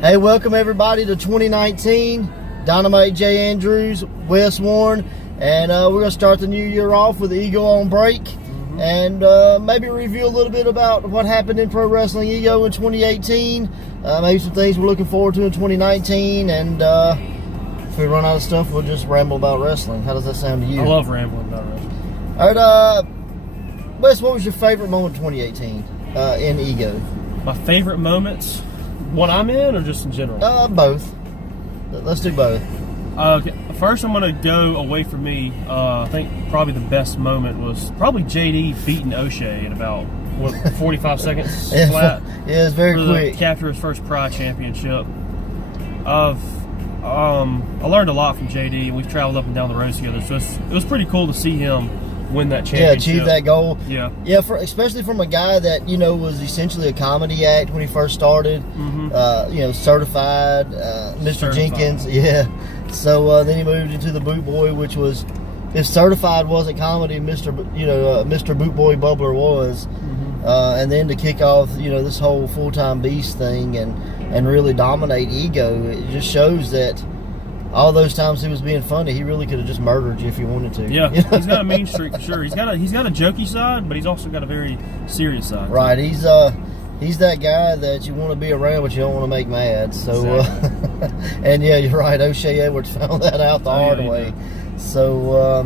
Hey, welcome everybody to 2019. Dynamite J. Andrews, Wes Warren, and we're going to start the new year off with Ego on break, and maybe review a little bit about what happened in pro wrestling Ego in 2018, maybe some things we're looking forward to in 2019, and if we run out of stuff, we'll just ramble about wrestling. How does that sound to you? I love rambling about wrestling. All right, Wes, what was your favorite moment in 2018 in Ego? My favorite moments? One I'm in, or just in general? Both. Let's do both. Okay. First, I'm going to go away from me. I think probably the best moment was probably JD beating O'Shea in about 45 seconds flat. Yeah, it's very quick. Capture his first Pride Championship. I learned a lot from JD, and we've traveled up and down the road together. So it was pretty cool to see him win that championship. Yeah, achieve that goal. Yeah. Yeah, especially from a guy that, was essentially a comedy act when he first started. Certified, Mr. Jenkins. Yeah. So then he moved into the Boot Boy, which was, if Certified wasn't comedy, Mr. Boot Boy Bubbler was. And then to kick off, this whole full-time beast thing and really dominate Ego, it just shows that all those times he was being funny, he really could have just murdered you if he wanted to. Yeah, he's got a mean streak for sure. He's got a jokey side, but he's also got a very serious side. Right, he's that guy that you want to be around, but you don't want to make mad. So, exactly. And yeah, you're right. O'Shea Edwards found that out the hard way. So,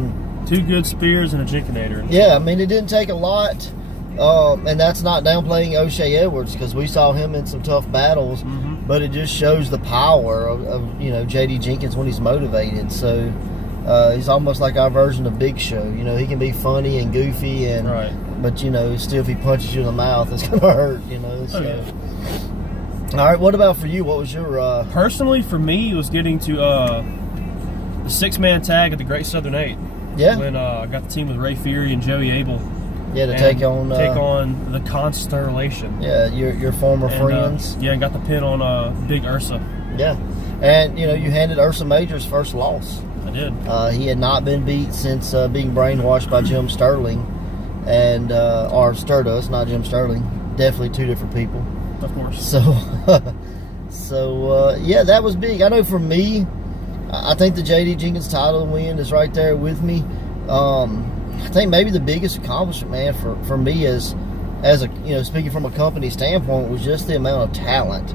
two good spears and a Jinkinator. Yeah, I mean, it didn't take a lot. And that's not downplaying O'Shea Edwards, because we saw him in some tough battles, but it just shows the power of JD Jenkins when he's motivated. So he's almost like our version of Big Show. He can be funny and goofy, and but still, if he punches you in the mouth, it's gonna hurt. So. All right, what about for you? What was your personally for me? It was getting to the 6-man tag at the Great Southern 8. Yeah, when I got the team with Ray Fury and Joey Abel. Yeah, to take on the Constellation. Yeah, your former friends. And got the pin on Big Ursa. Yeah, and you handed Ursa Major's first loss. I did. He had not been beat since being brainwashed by Jim Sterling, and or Stardust, not Jim Sterling. Definitely two different people. Of course. So yeah, that was big. I know for me, I think the JD Jenkins title win is right there with me. I think maybe the biggest accomplishment, man, for me as a speaking from a company standpoint, was just the amount of talent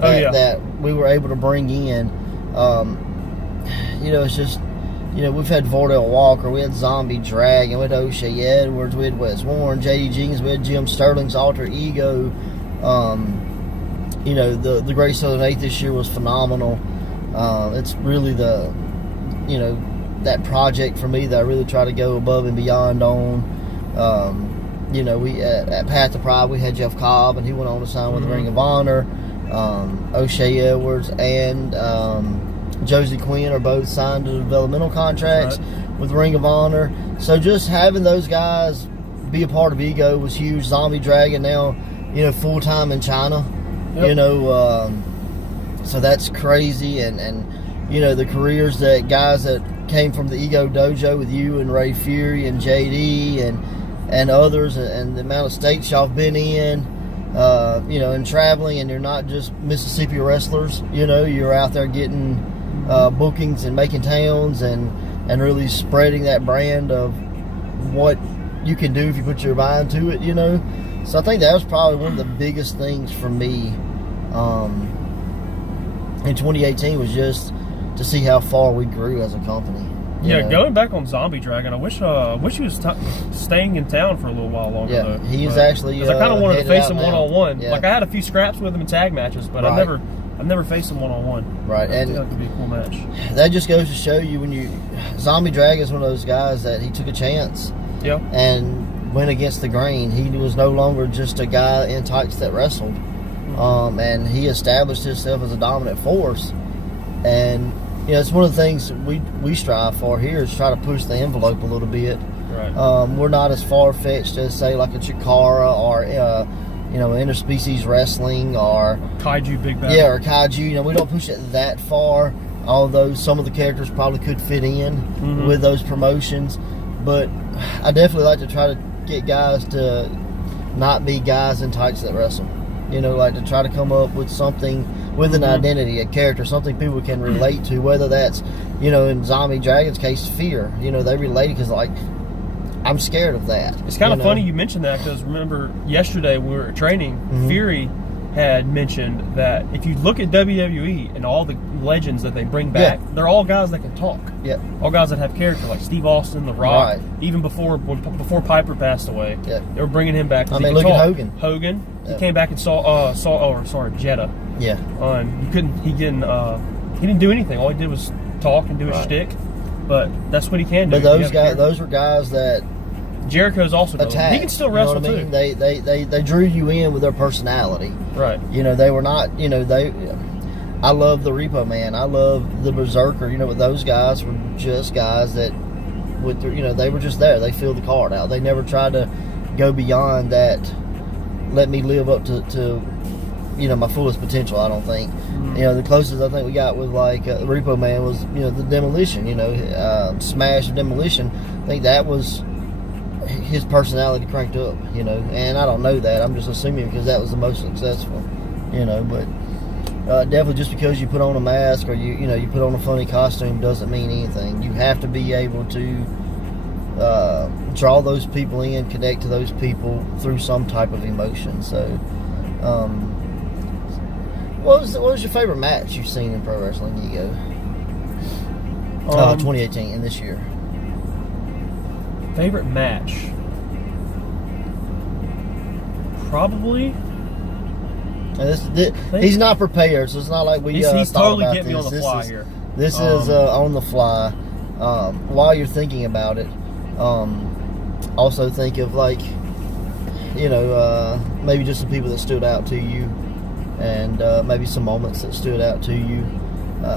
that we were able to bring in. It's just we've had Vordell Walker, we had Zombie Dragon, we had O'Shea Edwards, we had Wes Warren, JD Jenkins, we had Jim Sterling's alter ego. The Great Southern 8 this year was phenomenal. It's really that project for me that I really try to go above and beyond on. We at Path to Pride, we had Jeff Cobb, and he went on to sign with the Ring of Honor. O'Shea Edwards and Josie Quinn are both signed to developmental contracts with Ring of Honor. So just having those guys be a part of Ego was huge. Zombie Dragon now, full time in China. Yep. So that's crazy, and the careers that guys that came from the Ego Dojo with you and Ray Fury and JD and others, and the amount of states y'all have been in, and traveling, and you're not just Mississippi wrestlers, you're out there getting bookings and making towns and really spreading that brand of what you can do if you put your mind to it, So I think that was probably one of the biggest things for me in 2018 was just to see how far we grew as a company. Going back on Zombie Dragon, I wish he was staying in town for a little while longer. Yeah, he is actually. I kind of wanted to face him one-on-one. Yeah. Like I had a few scraps with him in tag matches, but I've never faced him one-on-one. Right, and that could be a cool match. That just goes to show you Zombie Dragon is one of those guys that he took a chance. Yeah. And went against the grain. He was no longer just a guy in tights that wrestled. And he established himself as a dominant force. And it's one of the things we strive for here is try to push the envelope a little bit. Right. We're not as far-fetched as, say, like a Chikara or, interspecies wrestling or... Kaiju Big Battle. Yeah, or Kaiju. We don't push it that far, although some of the characters probably could fit in with those promotions. But I definitely like to try to get guys to not be guys in tights that wrestle. You know, like to try to come up with something with an identity, a character, something people can relate to. Whether that's, you know, in Zombie Dragon's case, fear. You know, they relate because like, I'm scared of that. It's kind of funny you mentioned that because remember yesterday we were at training, Fury had mentioned that if you look at WWE and all the legends that they bring back, they're all guys that can talk. Yeah. All guys that have character, like Steve Austin, The Rock. Right. Even before Piper passed away, they were bringing him back. I mean, look at Hogan. He came back and saw Jetta. Yeah. And he didn't do anything. All he did was talk and do his shtick. But that's what he can do. But those were guys that Jericho's also attacked. He can still wrestle you know what I mean? too. They drew you in with their personality. Right. You know, they were not. You know, I love the Repo Man. I love the Berserker. You know, but those guys were just guys that, they were just there. They filled the card out. They never tried to go beyond that. Let me live up to my fullest potential. I don't think. You know, the closest I think we got with like the Repo Man was the Demolition. Smash Demolition. I think that was his personality cranked up. And I don't know that. I'm just assuming because that was the most successful. But definitely just because you put on a mask or you put on a funny costume doesn't mean anything. You have to be able to draw those people in, connect to those people through some type of emotion. So, what was your favorite match you've seen in pro wrestling, Ego? 2018 and this year. Favorite match? Probably. He's not prepared, so it's not like he's totally getting me on the fly here. This is on the fly. While you're thinking about it, also think of like, maybe just some people that stood out to you, and maybe some moments that stood out to you.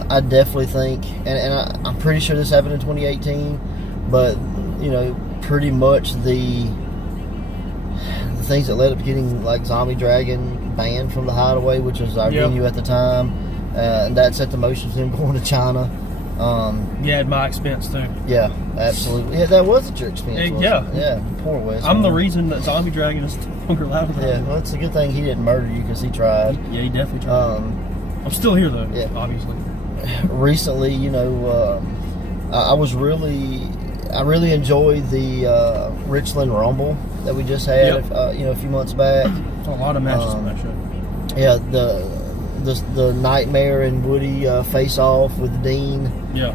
I definitely think, and I'm pretty sure this happened in 2018, but pretty much the things that led up to getting like Zombie Dragon banned from the Hideaway, which was our venue at the time, and that set the motion for him going to China. At my expense too. Yeah, absolutely. Yeah, that was at your expense. Yeah, poor Wes. I'm the reason that Zombie Dragon is no longer allowed. Well, it's a good thing he didn't murder you because he tried. He definitely tried. I'm still here though. Yeah, obviously. Recently, I really enjoyed the Richland Rumble that we just had, a few months back. A lot of matches on that show. Yeah, the Nightmare and Woody face off with Dean. Yeah.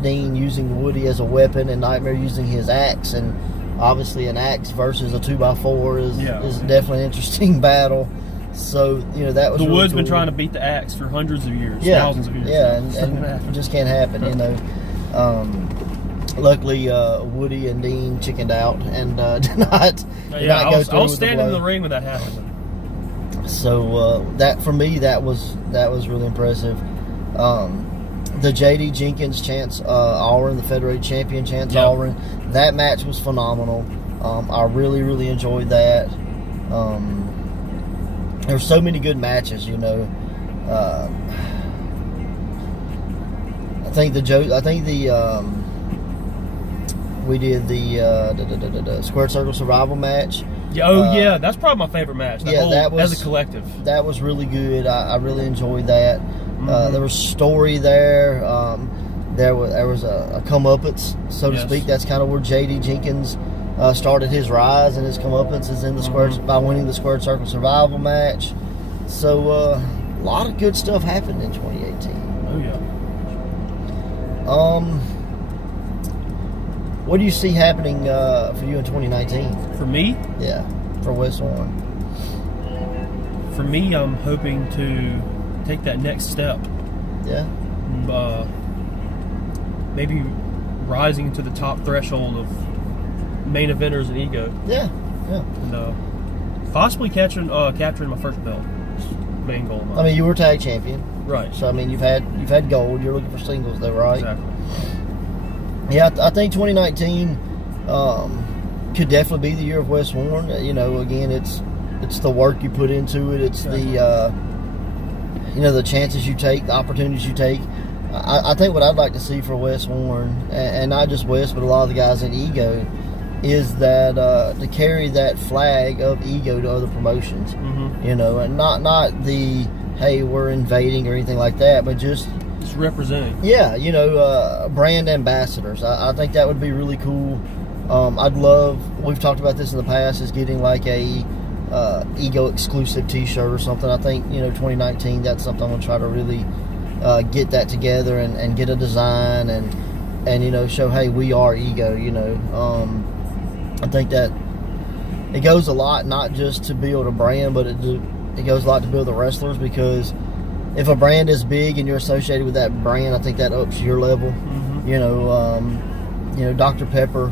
Dean using Woody as a weapon and Nightmare using his axe, and obviously an axe versus a 2x4 is definitely an interesting battle. So that was the really Wood's cool. been trying to beat the axe for hundreds of years, thousands of years. Yeah, and it just can't happen. Luckily, Woody and Dean chickened out and did not go through. I was standing in the ring when that happened. So that for me, that was really impressive. The JD Jenkins Chance Allren, the Federated Champion Chance Allren, that match was phenomenal. I really, really enjoyed that. There were so many good matches, I think we did the Squared Circle Survival match. That's probably my favorite match. That was as a collective. That was really good. I really enjoyed that. There was story there. There was a comeuppance, so to speak. That's kind of where JD Jenkins started his rise, and his comeuppance is in the by winning the Squared Circle Survival match. So a lot of good stuff happened in 2018. Oh yeah. What do you see happening for you in 2019? For me? Yeah, for Wes Warren. For me, I'm hoping to take that next step. Yeah. Maybe rising to the top threshold of main eventers and Ego. Yeah. And possibly capturing my first belt. Main goal. I mean, you were tag champion, right? So I mean, you've had gold. You're looking for singles, though, right? Exactly. Yeah, I think 2019 could definitely be the year of Wes Warren. Again, it's the work you put into it. It's the the chances you take, the opportunities you take. I think what I'd like to see for Wes Warren, and not just Wes, but a lot of the guys in Ego, is that to carry that flag of ego to other promotions, Mm-hmm. you know, and not the hey we're invading or anything like that, but just representing. Yeah, you know, brand ambassadors. I think that would be really cool. I'd love. We've talked about this in the past. Is getting like a ego exclusive T-shirt or something. I think 2019. That's something I'm gonna try to really get that together and get a design and show hey we are ego. I think that it goes a lot, not just to build a brand, but it goes a lot to build the wrestlers, because if a brand is big and you're associated with that brand, I think that ups your level. Mm-hmm. Dr. Pepper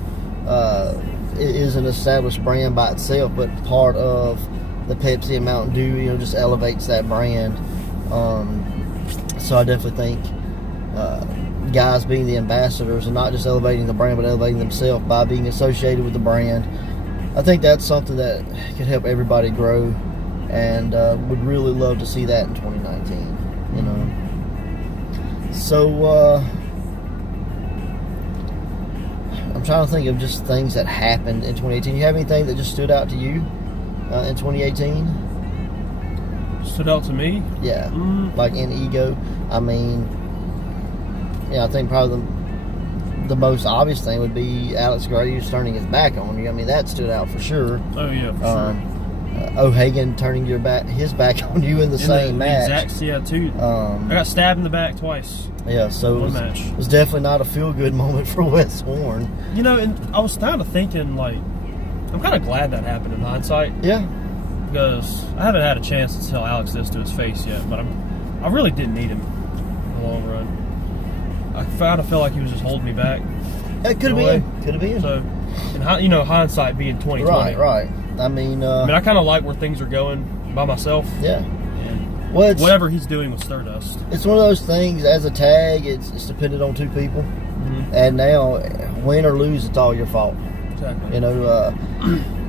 is an established brand by itself, but part of the Pepsi and Mountain Dew, just elevates that brand. So I definitely think guys being the ambassadors and not just elevating the brand, but elevating themselves by being associated with the brand. I think that's something that could help everybody grow, and would really love to see that in 2019. So I'm trying to think of just things that happened in 2018. You have anything that just stood out to you in 2018? Stood out to me? Yeah, like in ego. I mean, I think probably the most obvious thing would be Alex Graves turning his back on you. I mean, that stood out for sure. Oh yeah, for sure. O'Hagan turning his back on you in the same match. Too. I got stabbed in the back twice. Yeah, so it was definitely not a feel-good moment for Wes Warren. And I was kind of thinking, like, I'm kind of glad that happened in hindsight. Yeah. Because I haven't had a chance to tell Alex this to his face yet, but I really didn't need him in the long run. I kind of felt like he was just holding me back. It could have been. Could have been. So, and hindsight being 2020. Right. I mean, I kind of like where things are going by myself. Yeah. And well, whatever he's doing with Stardust. It's one of those things. As a tag, it's dependent on two people, and now, win or lose, it's all your fault. Exactly.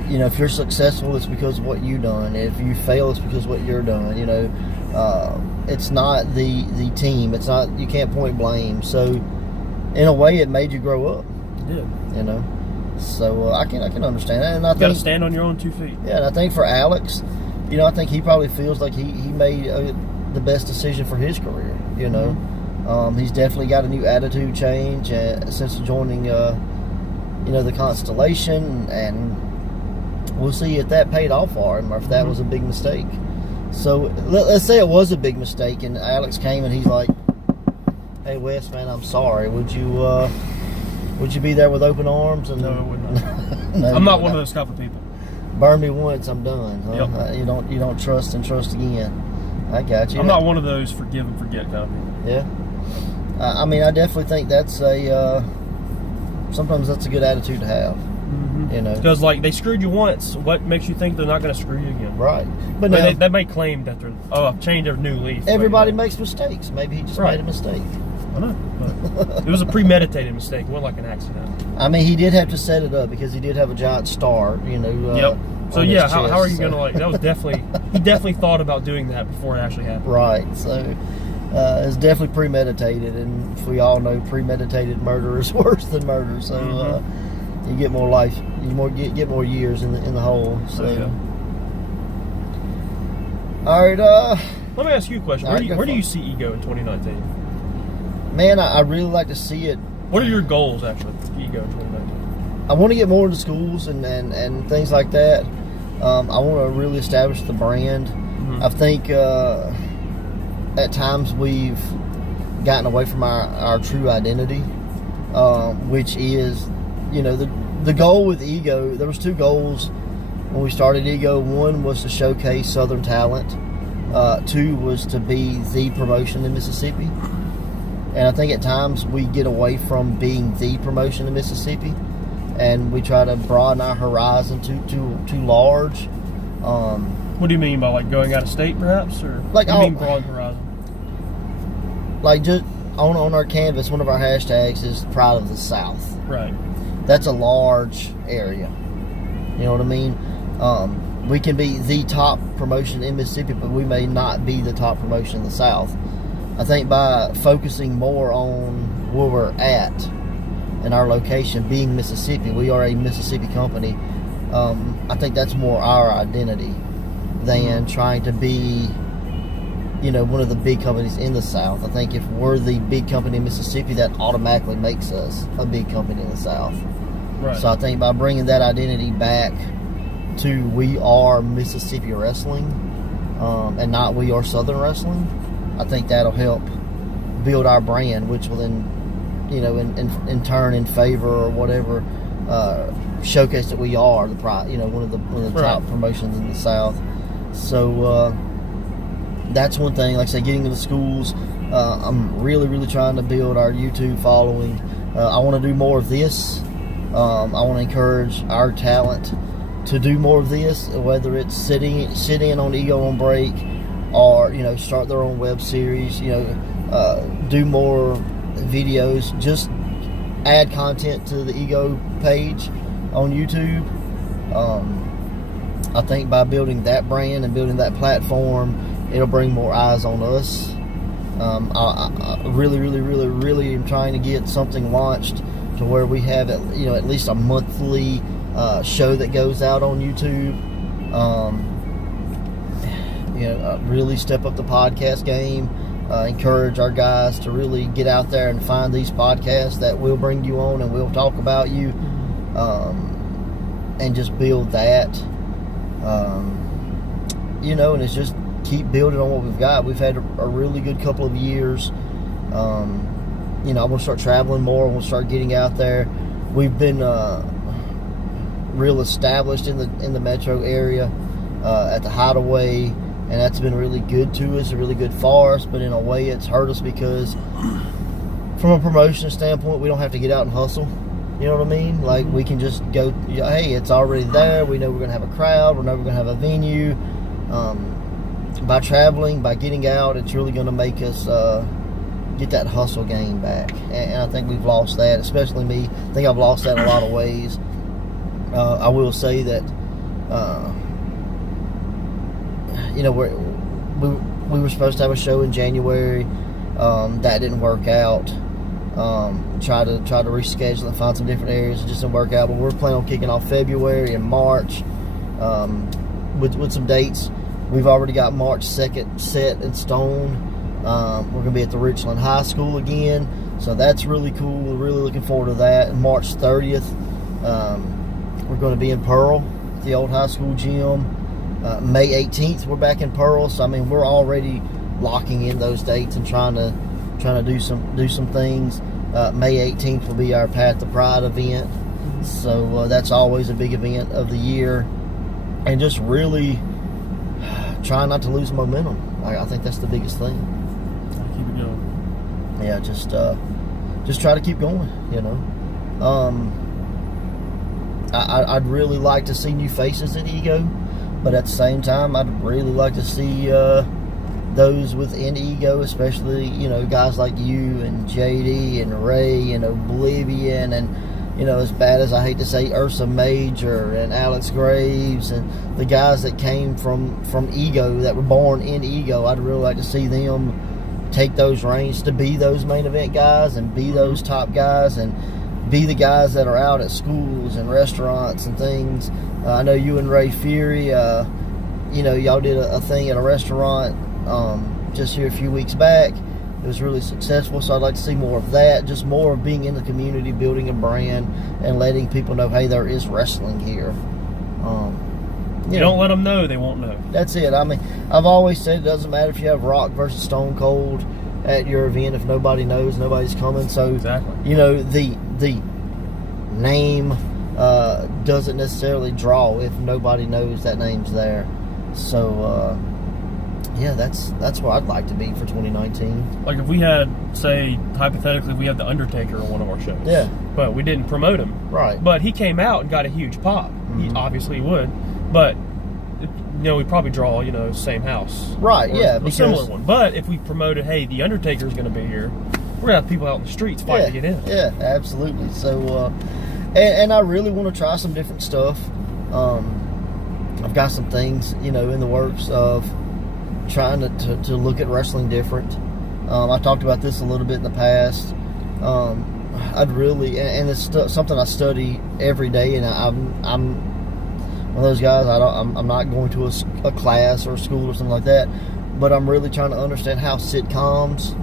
If you're successful, it's because of what you've done. If you fail, it's because of what you're doing. It's not the team. It's not. You can't point blame. So, in a way, it made you grow up. It did. So I can understand that, and I you got to stand on your own 2 feet. Yeah, and I think for Alex, I think he probably feels like he made the best decision for his career. He's definitely got a new attitude change since joining, the Constellation, and we'll see if that paid off for him or if that was a big mistake. So let's say it was a big mistake, and Alex came and he's like, "Hey Wes, man, I'm sorry. Would you be there with open arms?" And no, I would not. No, I'm not one of those type of people. Burn me once, I'm done. Huh? Yep. You don't trust and trust again. I got you. I'm not one of those forgive and forget kind of people. Yeah. I definitely think that's sometimes that's a good attitude to have. Because they screwed you once, what makes you think they're not going to screw you again? Right. But now, now, they may claim that they're I've changed a new leaf. Everybody makes mistakes. Maybe he just made a mistake. I know. But it was a premeditated mistake. It wasn't like an accident. I mean, he did have to set it up because he did have a giant star, Yep. So yeah, how are you going to that was definitely, he definitely thought about doing that before it actually happened. Right. So it's definitely premeditated, and we all know premeditated murder is worse than murder. So you get more life, get more years in the hole. So. All right. Let me ask you a question. Where do you see ego in 2019? Man, I really like to see it. What are your goals actually for ego in 2019? I want to get more into schools and things like that. I want to really establish the brand. I think at times we've gotten away from our true identity, which is, the goal with ego. There was two goals when we started ego. One was to showcase Southern talent. Two was to be the promotion in Mississippi. And I think at times we get away from being the promotion in Mississippi, and we try to broaden our horizon too large. What do you mean by going out of state, perhaps, or like you mean broaden horizon? Like just on our canvas, one of our hashtags is Pride of the South. Right. That's a large area. You know what I mean? We can be the top promotion in Mississippi, but we may not be the top promotion in the South. I think by focusing more on where we're at, and our location being Mississippi. We are a Mississippi company. I think that's more our identity than trying to be, one of the big companies in the South. I think if we're the big company in Mississippi, that automatically makes us a big company in the South. Right. So I think by bringing that identity back to we are Mississippi wrestling, and not we are Southern wrestling, I think that'll help build our brand, which will then, in turn, in favor or whatever, showcase that we are one of the top promotions in the South. So that's one thing. Like I say, getting to the schools, I'm really, really trying to build our YouTube following. I want to do more of this. I want to encourage our talent to do more of this, whether it's sit in on Ego on Break, or start their own web series. Do more videos. Just add content to the Ego page on YouTube. I think by building that brand and building that platform, it'll bring more eyes on us. I really, really, really, really am trying to get something launched to where we have at least a monthly show that goes out on YouTube. Really step up the podcast game. Encourage our guys to really get out there and find these podcasts that will bring you on and we'll talk about you, and just build that. And it's just keep building on what we've got. We've had a really good couple of years. I'm going to start traveling more. I'm going to start getting out there. We've been real established in the metro area at the Hideaway, and that's been really good to us, really good for us. But in a way, it's hurt us because, from a promotion standpoint, we don't have to get out and hustle. You know what I mean? Like, we can just go, hey, it's already there. We know we're going to have a crowd. We know we're going to have a venue. By traveling, by getting out, it's really going to make us get that hustle game back. And I think we've lost that, especially me. I think I've lost that in a lot of ways. I will say that, we were supposed to have a show in January. That didn't work out. Try to reschedule and find some different areas. It just didn't work out. But we're planning on kicking off February and March with some dates. We've already got March 2nd set in stone. We're going to be at the Richland High School again. So that's really cool. We're really looking forward to that. And March 30th, we're going to be in Pearl, the old high school gym. May 18th, we're back in Pearl. So, we're already locking in those dates and trying to do some things. May 18th will be our Path to Pride event. So that's always a big event of the year. And just really try not to lose momentum. I think that's the biggest thing. Keep it going. Yeah, just try to keep going. I'd really like to see new faces at Ego, but at the same time, I'd really like to see those within Ego, especially guys like you and JD and Ray and Oblivion and as bad as I hate to say, Ursa Major and Alex Graves and the guys that came from Ego, that were born in Ego. I'd really like to see them take those reins to be those main event guys and be those top guys and be the guys that are out at schools and restaurants and things. I know you and Ray Fury, y'all did a thing at a restaurant just here a few weeks back. It was really successful, so I'd like to see more of that, just more of being in the community, building a brand, and letting people know, hey, there is wrestling here. You don't let them know, they won't know. That's it. I've always said it doesn't matter if you have Rock versus Stone Cold at your event. If nobody knows, nobody's coming. So, exactly. The name doesn't necessarily draw if nobody knows that name's there. So, that's where I'd like to be for 2019. Like if we had, say, hypothetically, we had The Undertaker on one of our shows. Yeah. But we didn't promote him. Right. But he came out and got a huge pop. Mm-hmm. He obviously would. But, we'd probably draw, same house. Right, yeah. A similar one. But if we promoted, hey, The Undertaker's going to be here, we're going to have people out in the streets fighting to get in. Yeah, absolutely. So, and I really want to try some different stuff. I've got some things, in the works of trying to look at wrestling different. I talked about this a little bit in the past. I'd really, and it's something I study every day, and I'm one of those guys. I'm not going to a class or a school or something like that, but I'm really trying to understand how sitcoms,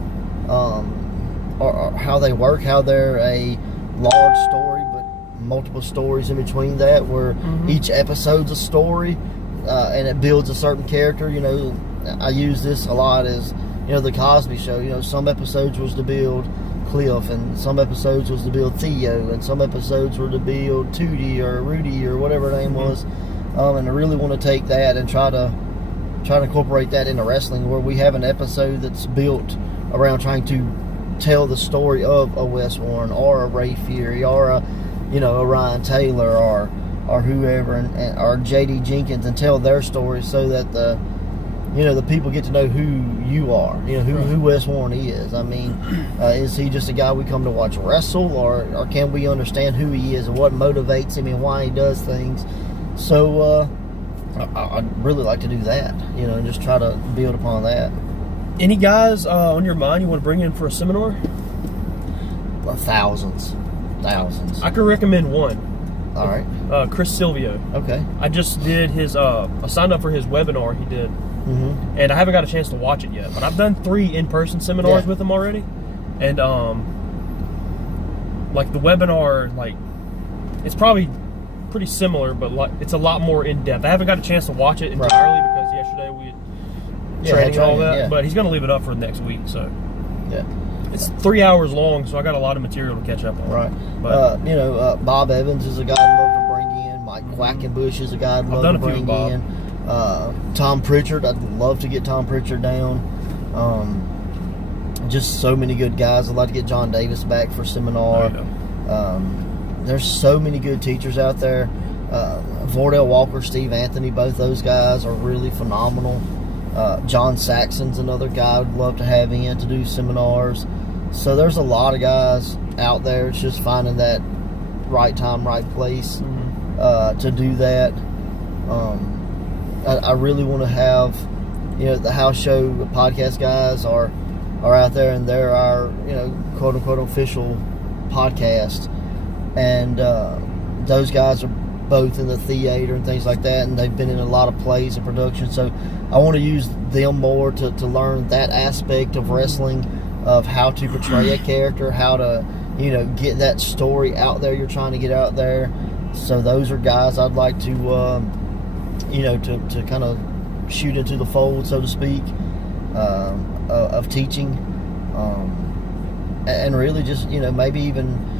or how they work, how they're a large story, but multiple stories in between that, where each episode's a story, and it builds a certain character. You know, I use this a lot as, you know, the Cosby Show. You know, some episodes was to build Cliff, and some episodes was to build Theo, and some episodes were to build Tootie or Rudy or whatever her name was. And I really want to take that and try to incorporate that into wrestling, where we have an episode that's built around trying to tell the story of a Wes Warren or a Ray Fury or a Ryan Taylor or whoever, and or JD Jenkins, and tell their story so that the people get to know who you are, who Wes Warren is. I mean, is he just a guy we come to watch wrestle, or can we understand who he is and what motivates him and why he does things? So I'd really like to do that, and just try to build upon that. Any guys on your mind you want to bring in for a seminar? Thousands. I could recommend one. All right. Chris Silvio. Okay. I just did his. I signed up for his webinar he did, and I haven't got a chance to watch it yet. But I've done 3 in-person seminars with him already, and like the webinar, like it's probably pretty similar, but like it's a lot more in depth. I haven't got a chance to watch it entirely because yesterday we had training and all that. But he's going to leave it up for next week, so it's 3 hours long, so I got a lot of material to catch up on. Right. But Bob Evans is a guy I'd love to bring in. Mike Quackenbush is a guy I'd love to bring in. Tom Pritchard, I'd love to get Tom Pritchard down. Just so many good guys. I'd like to get John Davis back for seminar. There's so many good teachers out there. Vordell Walker, Steve Anthony, both those guys are really phenomenal. John Saxon's another guy I'd love to have in to do seminars. So there's a lot of guys out there. It's just finding that right time, right place to do that. I really want to have, the house show podcast guys are out there, and they're our, quote unquote official podcast. And those guys are both in the theater and things like that, and they've been in a lot of plays and productions. So I want to use them more to learn that aspect of wrestling, of how to portray a character, how to get that story out there you're trying to get out there. So those are guys I'd like to to kind of shoot into the fold, so to speak, of teaching, and really just maybe even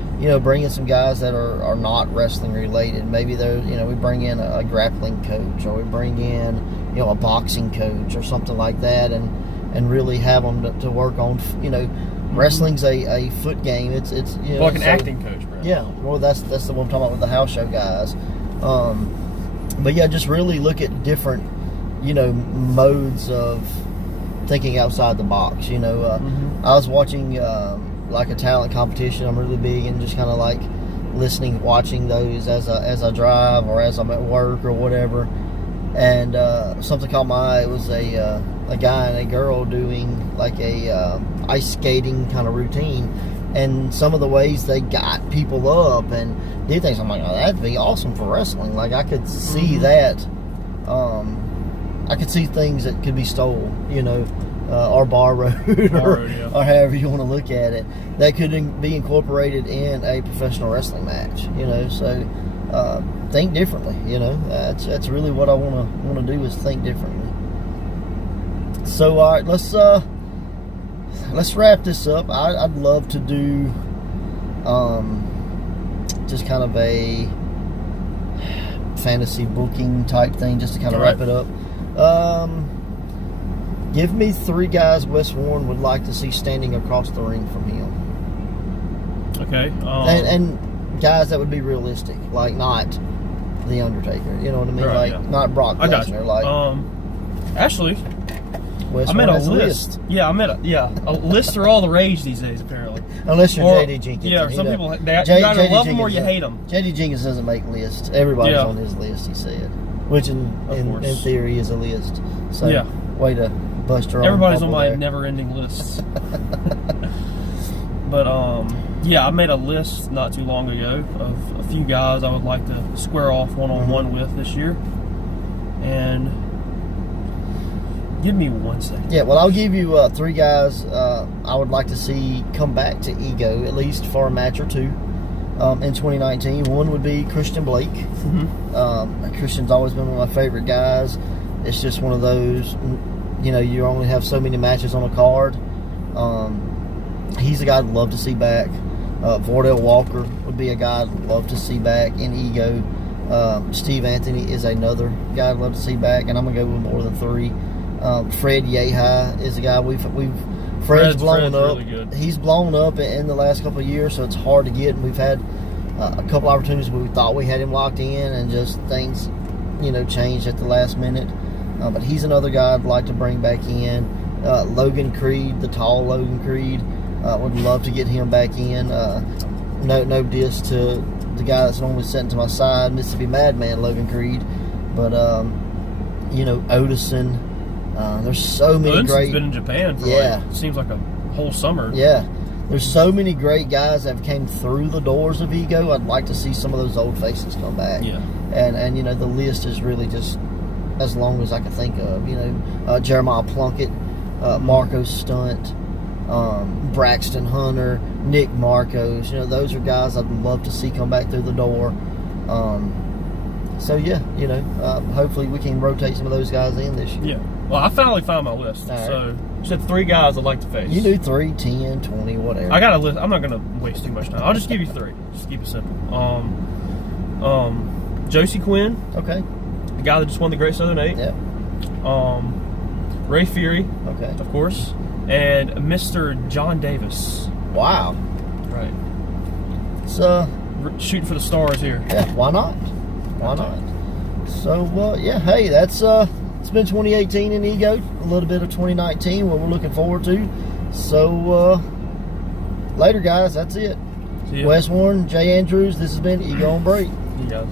bring in some guys that are not wrestling related. Maybe they're, we bring in a grappling coach, or we bring in, a boxing coach or something like that, and really have them to work on, wrestling's a foot game. It's like an acting coach, bro. Yeah, well, that's the one I'm talking about with the house show guys. But yeah, just really look at different, modes of thinking outside the box. I was watching like a talent competition. I'm really big and just kind of like watching those as I drive or as I'm at work or whatever. And something caught my eye. It was a guy and a girl doing like a ice skating kind of routine, and some of the ways they got people up and did things. I'm like, oh, that'd be awesome for wrestling. Like I could see that. I could see things that could be stole, or borrowed, or however you want to look at it, that could be incorporated in a professional wrestling match. So think differently. That's really what I want to do, is think differently. So all right, let's wrap this up. I'd love to do just kind of a fantasy booking type thing, just to kind of wrap it up. Give me 3 guys Wes Warren would like to see standing across the ring from him. Okay. And guys that would be realistic, like not The Undertaker. You know what I mean? Right, not Brock Lesnar. Like actually, Wes I made Warren a list. Yeah, a list are all the rage these days, apparently. Unless you're JD Jenkins. Yeah, some people you either love them or you hate them. JD Jenkins doesn't make lists. Everybody's on his list, he said, which in theory is a list. So way to bust your own. Everybody's on my never-ending lists. But yeah, I made a list not too long ago of a few guys I would like to square off one-on-one with this year. And give me 1 second. Yeah, well, I'll give you 3 guys I would like to see come back to Ego, at least for a match or 2 in 2019. One would be Christian Blake. Christian's always been one of my favorite guys. It's just one of those, you only have so many matches on a card. He's a guy I'd love to see back. Vordell Walker would be a guy I'd love to see back in Ego. Steve Anthony is another guy I'd love to see back, and I'm gonna go with more than 3. Fred Yehi is a guy Fred's blown up. Really good. He's blown up in the last couple of years, so it's hard to get. And we've had a couple opportunities where we thought we had him locked in, and just things, changed at the last minute. But he's another guy I'd like to bring back in. Logan Creed, the tall Logan Creed, would love to get him back in. No diss to the guy that's normally sitting to my side, Mississippi Madman Logan Creed, but Odison. There's so many Otison's great. Been in Japan for seems like a whole summer. Yeah, there's so many great guys that have came through the doors of Ego. I'd like to see some of those old faces come back. Yeah, and the list is really just as long as I can think of. Jeremiah Plunkett, Marco Stunt, Braxton Hunter, Nick Marcos. Those are guys I'd love to see come back through the door. So yeah, hopefully we can rotate some of those guys in this year. Yeah. Well, I finally found my list. All right. So you said 3 guys I'd like to face. You do 3, 10, 20, whatever. I got a list. I'm not gonna waste too much time. I'll just give you 3. Just keep it simple. Josie Quinn. Okay. The guy that just won the Great Southern 8. Yep. Ray Fury. Okay. Of course. And Mr. John Davis. Wow. Right. It's We're shooting for the stars here. yeah. Why not? Why not? So yeah. Hey, that's it's been 2018 in Ego. A little bit of 2019. What we're looking forward to. So later, guys. That's it. See ya. Wes Warren, Jay Andrews. This has been Ego on Break. See you guys.